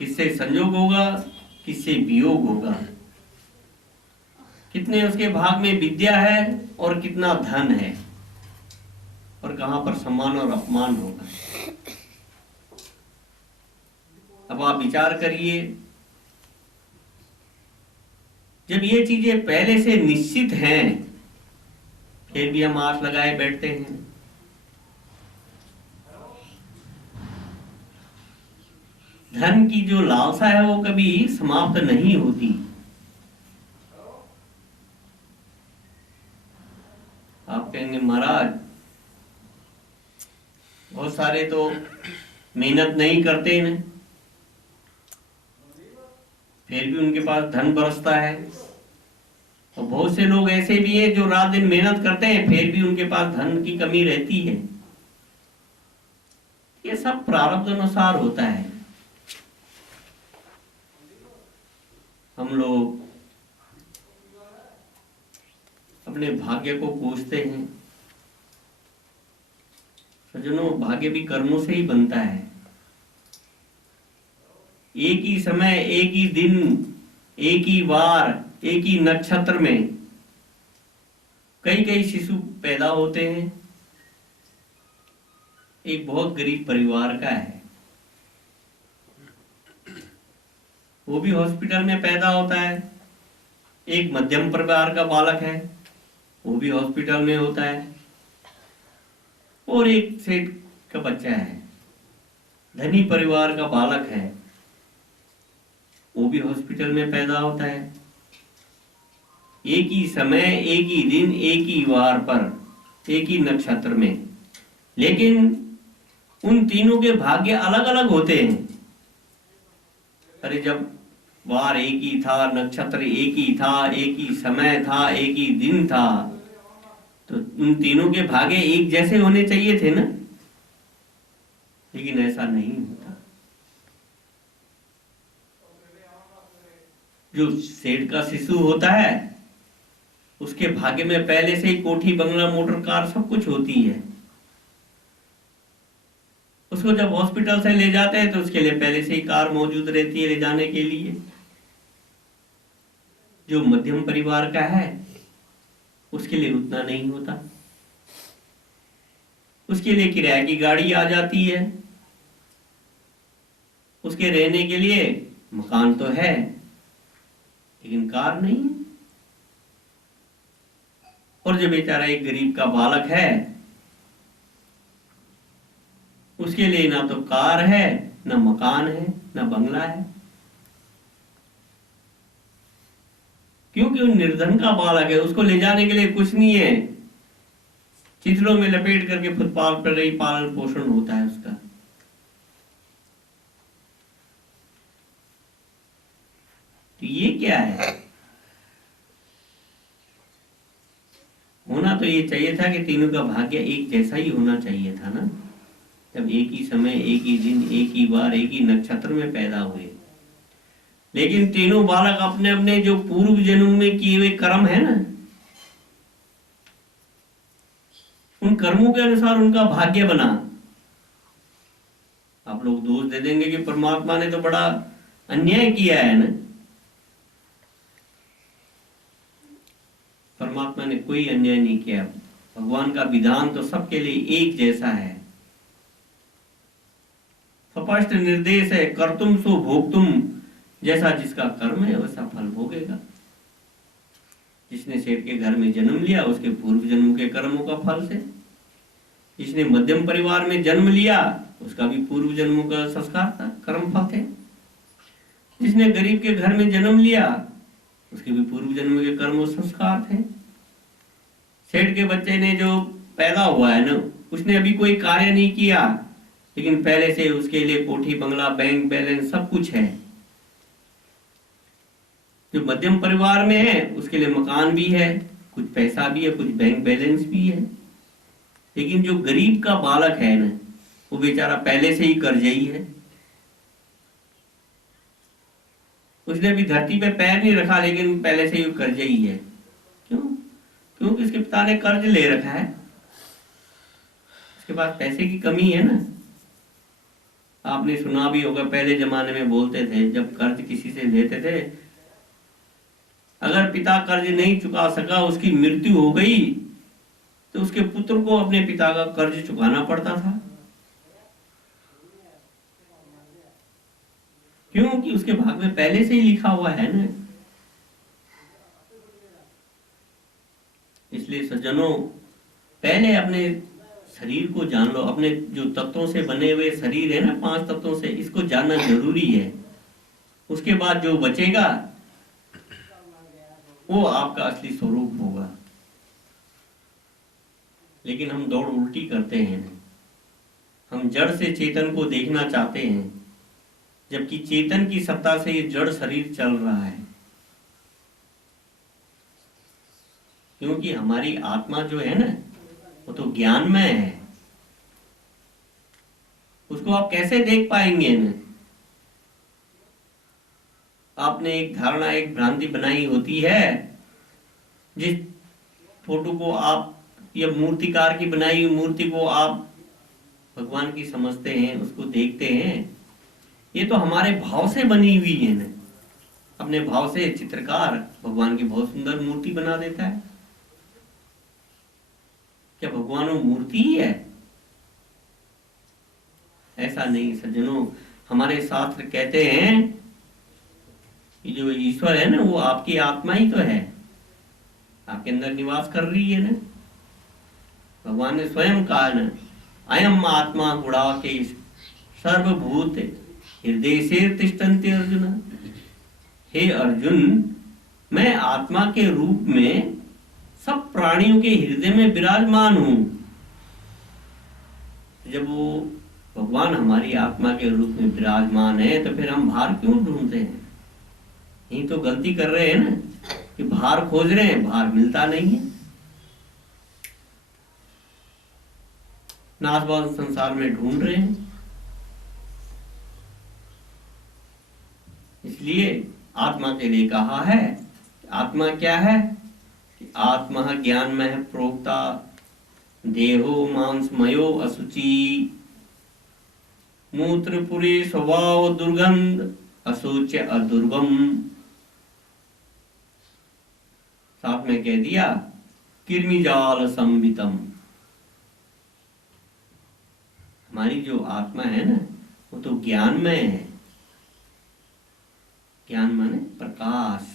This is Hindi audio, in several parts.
किससे संयोग होगा, किससे वियोग होगा, कितने उसके भाग में विद्या है और कितना धन है, और कहां पर सम्मान और अपमान होगा। अब आप विचार करिए, जब ये चीजें पहले से निश्चित हैं फिर भी हम आस लगाए बैठते हैं। धन की जो लालसा है वो कभी समाप्त नहीं होती। आप कहेंगे महाराज बहुत सारे तो मेहनत नहीं करते हैं फिर भी उनके पास धन बरसता है, और बहुत से लोग ऐसे भी हैं जो रात दिन मेहनत करते हैं फिर भी उनके पास धन की कमी रहती है। ये सब प्रारब्ध अनुसार होता है। हम लोग अपने भाग्य को कोसते हैं। सज्जनों, भाग्य भी कर्मों से ही बनता है। एक ही समय, एक ही दिन, एक ही वार, एक ही नक्षत्र में कई कई शिशु पैदा होते हैं। एक बहुत गरीब परिवार का है, वो भी हॉस्पिटल में पैदा होता है। एक मध्यम परिवार का बालक है, वो भी हॉस्पिटल में होता है। और एक सेठ का बच्चा है, धनी परिवार का बालक है, वो भी हॉस्पिटल में पैदा होता है। एक ही समय, एक ही दिन, एक ही वार पर, एक ही नक्षत्र में, लेकिन उन तीनों के भाग्य अलग अलग होते हैं। अरे जब वार एक ही था, नक्षत्र एक ही था, एक ही समय था, एक ही दिन था, तो उन तीनों के भाग्य एक जैसे होने चाहिए थे ना, लेकिन ऐसा नहीं होता। जो सेठ का शिशु होता है उसके भाग्य में पहले से ही कोठी, बंगला, मोटर कार सब कुछ होती है। उसको जब हॉस्पिटल से ले जाते हैं तो उसके लिए पहले से ही कार मौजूद रहती है ले जाने के लिए। जो मध्यम परिवार का है उसके लिए उतना नहीं होता, उसके लिए किराए की गाड़ी आ जाती है, उसके रहने के लिए मकान तो है लेकिन कार नहीं है। और जो बेचारा एक गरीब का बालक है उसके लिए ना तो कार है, ना मकान है, ना बंगला है, क्योंकि वो निर्धन का बालक है। उसको ले जाने के लिए कुछ नहीं है, चिथड़ों में लपेट करके फुटपाथ पर ही पालन पोषण होता है उसका। तो ये क्या है? होना तो ये चाहिए था कि तीनों का भाग्य एक जैसा ही होना चाहिए था ना। जब एक ही समय, एक ही दिन, एक ही बार, एक ही नक्षत्र में पैदा हुए, लेकिन तीनों बालक अपने अपने जो पूर्व जन्म में किए हुए कर्म है ना, उन कर्मों के अनुसार उनका भाग्य बना। आप लोग दोष दे देंगे कि परमात्मा ने तो बड़ा अन्याय किया है ना। परमात्मा ने कोई अन्याय नहीं किया। भगवान का विधान तो सबके लिए एक जैसा है। स्पष्ट निर्देश है, कर्तुम सो भोक्तुम, जैसा जिसका कर्म है वैसा फल भोगेगा। जिसने सेठ के घर में जन्म लिया उसके पूर्व जन्म के कर्मों का फल से, जिसने मध्यम परिवार में जन्म लिया उसका भी पूर्व जन्मों का संस्कार था, कर्म फल थे। जिसने गरीब के घर में जन्म लिया उसके भी पूर्व जन्म के कर्म और संस्कार थे। सेठ के बच्चे ने जो पैदा हुआ है ना, उसने अभी कोई कार्य नहीं किया, लेकिन पहले से उसके लिए कोठी, बंगला, बैंक बैलेंस सब कुछ है। जो मध्यम परिवार में है उसके लिए मकान भी है, कुछ पैसा भी है, कुछ बैंक बैलेंस भी है। लेकिन जो गरीब का बालक है ना, वो बेचारा पहले से ही कर्जई है। उसने भी धरती पे पैर नहीं रखा लेकिन पहले से ही कर्जई है। क्यों? क्योंकि उसके पिता ने कर्ज ले रखा है, उसके पास पैसे की कमी है ना। आपने सुना भी होगा, पहले जमाने में बोलते थे जब कर्ज किसी से लेते थे, अगर पिता कर्ज नहीं चुका सका, उसकी मृत्यु हो गई, तो उसके पुत्र को अपने पिता का कर्ज चुकाना पड़ता था। क्योंकि उसके भाग में पहले से ही लिखा हुआ है ना। इसलिए सज्जनों, पहले अपने शरीर को जान लो। अपने जो तत्वों से बने हुए शरीर है ना, 5 तत्वों से, इसको जानना जरूरी है। उसके बाद जो बचेगा वो आपका असली स्वरूप होगा। लेकिन हम दौड़ उल्टी करते हैं। हम जड़ से चेतन को देखना चाहते हैं, जबकि चेतन की सत्ता से ये जड़ शरीर चल रहा है। क्योंकि हमारी आत्मा जो है ना, वो तो ज्ञानमय है। उसको आप कैसे देख पाएंगे ना? आपने एक धारणा, एक भ्रांति बनाई होती है। जिस फोटो को आप, या मूर्तिकार की बनाई हुई मूर्ति को आप भगवान की समझते हैं, उसको देखते हैं, ये तो हमारे भाव से बनी हुई है ना। अपने भाव से चित्रकार भगवान की बहुत सुंदर मूर्ति बना देता है। क्या भगवान वो मूर्ति ही है? ऐसा नहीं सज्जनों। हमारे शास्त्र कहते हैं कि जो ईश्वर है ना, वो आपकी आत्मा ही तो है, आपके अंदर निवास कर रही है ना। भगवान ने स्वयं कहा ना, अयम आत्मा गुणाके सर्वभूत हृदय से तिष्ठन्ति अर्जुन। हे अर्जुन, मैं आत्मा के रूप में सब प्राणियों के हृदय में विराजमान हूं। जब वो भगवान हमारी आत्मा के रूप में विराजमान है, तो फिर हम बाहर क्यों ढूंढते हैं? यही तो गलती कर रहे हैं ना, कि बाहर खोज रहे हैं, बाहर मिलता नहीं है। नासवान संसार में ढूंढ रहे हैं। इसलिए आत्मा के लिए कहा है। आत्मा क्या है? आत्मा ज्ञानमय प्रोक्ता देहो मांसमयो असुचि मूत्रपुरी स्वभाव दुर्गंध अशोच्य अदुर्गम। साथ में कह दिया कृमिजाल संवितम। हमारी जो आत्मा है ना, वो तो ज्ञानमय है। ज्ञान माने प्रकाश।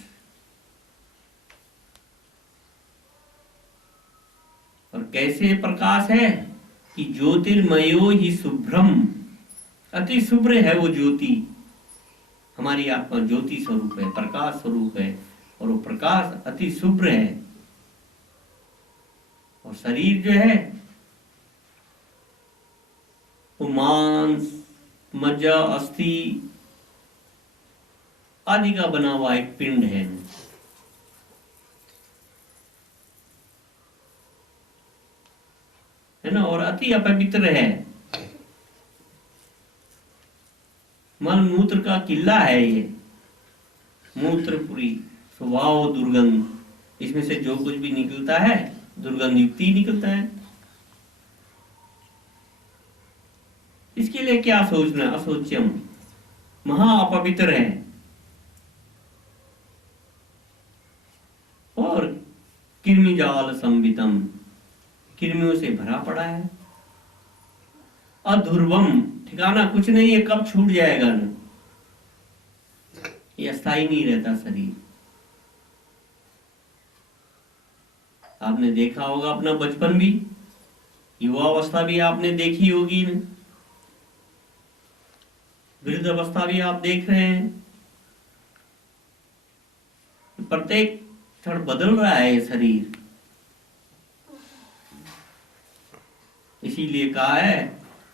और कैसे प्रकाश है? कि ज्योतिर्मयो ही शुभ्रम, अति शुभ्र है वो ज्योति। हमारी आत्मा ज्योति स्वरूप है, प्रकाश स्वरूप है, और वो प्रकाश अति शुभ्र है। और शरीर जो है वो मांस, मज्जा, अस्थि आदि का बना हुआ एक पिंड है ना, और अति अपवित्र है। मल मूत्र का किला है ये। मूत्रपुरी स्वभाव दुर्गंध, इसमें से जो कुछ भी निकलता है दुर्गंध युक्त ही निकलता है। इसके लिए क्या सोचना? असोच्यम, महा अपवित्र है। और कृमिजाल संवितम, कृमियों से भरा पड़ा है। अध्रुवम, ठिकाना कुछ नहीं है, कब छूट जाएगा ना। ये अस्थाई नहीं रहता शरीर। आपने देखा होगा अपना बचपन भी, युवावस्था भी आपने देखी होगी ना, वृद्ध अवस्था भी आप देख रहे हैं। प्रत्येक क्षण बदल रहा है ये शरीर। इसीलिए कहा है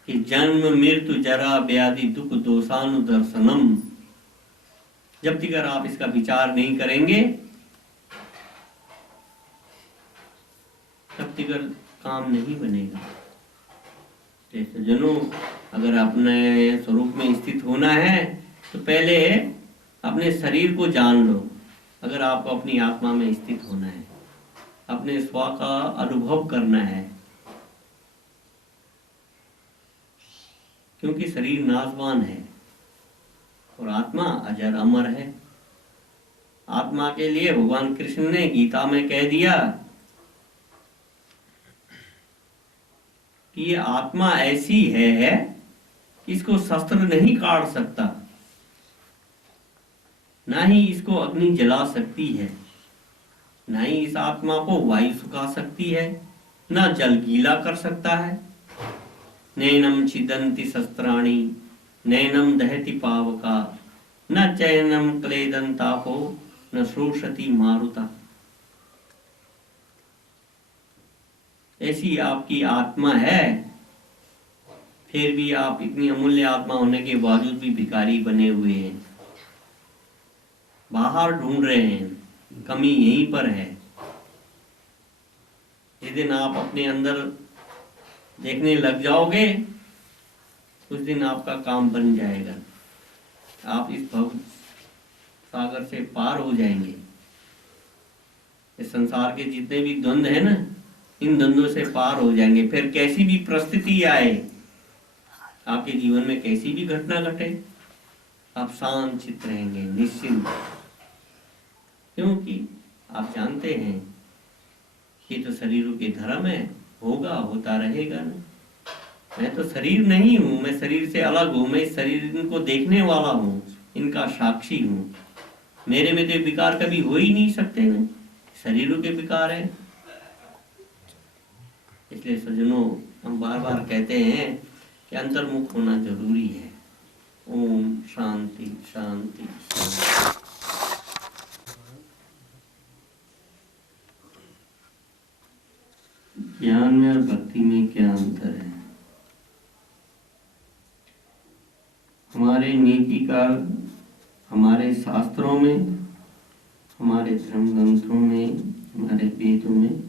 कि जन्म मृत्यु जरा व्याधि दुख दोषानुदर्शनम। जब तक आप इसका विचार नहीं करेंगे, तब तक काम नहीं बनेगा। तो जनों, अगर अपने स्वरूप में स्थित होना है तो पहले अपने शरीर को जान लो। अगर आपको अपनी आत्मा में स्थित होना है, अपने स्व का अनुभव करना है, क्योंकि शरीर नाशवान है और आत्मा अजर अमर है। आत्मा के लिए भगवान कृष्ण ने गीता में कह दिया कि ये आत्मा ऐसी है कि इसको शस्त्र नहीं काट सकता, ना ही इसको अग्नि जला सकती है, ना ही इस आत्मा को वायु सुखा सकती है, ना जल गीला कर सकता है। नैनम छिदन्ति शस्त्राणि नैनम दहति पावका न चैनम क्लेदन्तापो न शोषति मारुता। ऐसी आपकी आत्मा है, फिर भी आप इतनी अमूल्य आत्मा होने के बावजूद भी भिखारी बने हुए हैं, बाहर ढूंढ रहे हैं। कमी यहीं पर है। जिस दिन आप अपने अंदर देखने लग जाओगे उस दिन आपका काम बन जाएगा। आप इस भव सागर से पार हो जाएंगे। इस संसार के जितने भी द्वंद्व है ना, इन द्वंद्वों से पार हो जाएंगे। फिर कैसी भी परिस्थिति आए, आपके जीवन में कैसी भी घटना घटे, आप शांत चित्त रहेंगे, निश्चिंत। क्योंकि आप जानते हैं ये तो शरीरों के धर्म है, होगा, होता रहेगा ना। मैं तो शरीर नहीं हूं, मैं शरीर से अलग हूं, मैं इस शरीर इनको देखने वाला हूं, इनका साक्षी हूं। मेरे में तो विकार कभी हो ही नहीं सकते ना, शरीरों के विकार है। इसलिए सज्जनों, हम बार बार कहते हैं कि अंतर्मुख होना जरूरी है। ओम शांति शांति शांति। ज्ञान में और भक्ति में क्या अंतर है? हमारे नीतिकार, हमारे शास्त्रों में, हमारे धर्म ग्रंथों में, हमारे वेदों में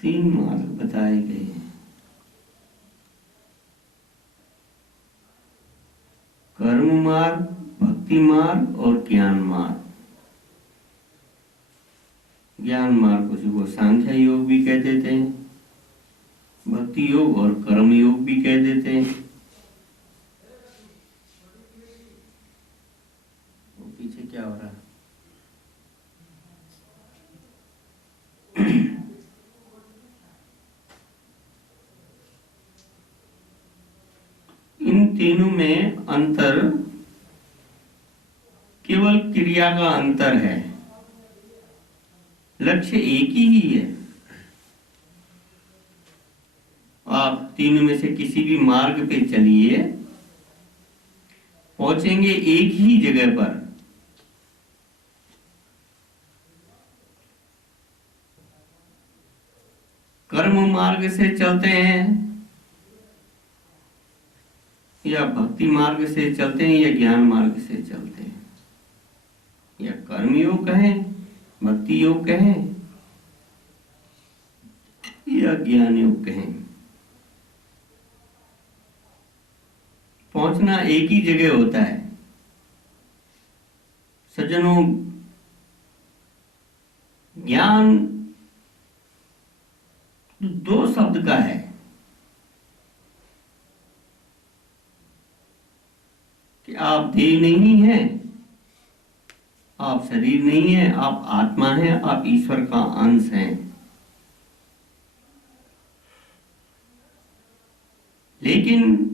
3 मार्ग बताए गए हैं। कर्म मार्ग, भक्ति मार्ग और ज्ञान मार्ग। ज्ञान मार्ग को सांख्य योग भी कह देते हैं, भक्ति योग और कर्म योग भी कह देते हैं। वो पीछे क्या हो रहा है? इन तीनों में अंतर केवल क्रिया का अंतर है, लक्ष्य एक ही है। आप तीनों में से किसी भी मार्ग पे चलिए, पहुंचेंगे एक ही जगह पर। कर्म मार्ग से चलते हैं या भक्ति मार्ग से चलते हैं या ज्ञान मार्ग से चलते हैं, या कर्म योग कहें, भक्ति योग कहें या ज्ञान योग कहें, पहुंचना एक ही जगह होता है। सज्जनों, ज्ञान 2 शब्द का है कि आप देह नहीं हैं, आप शरीर नहीं है, आप आत्मा हैं, आप ईश्वर का अंश हैं। लेकिन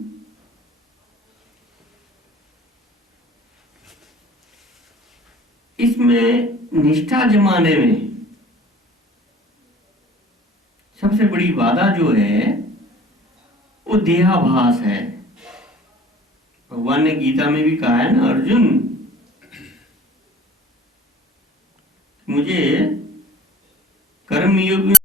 इसमें निष्ठा जमाने में सबसे बड़ी बाधा जो है वो देहाभास है। भगवान ने गीता में भी कहा है ना, अर्जुन मुझे कर्म योग में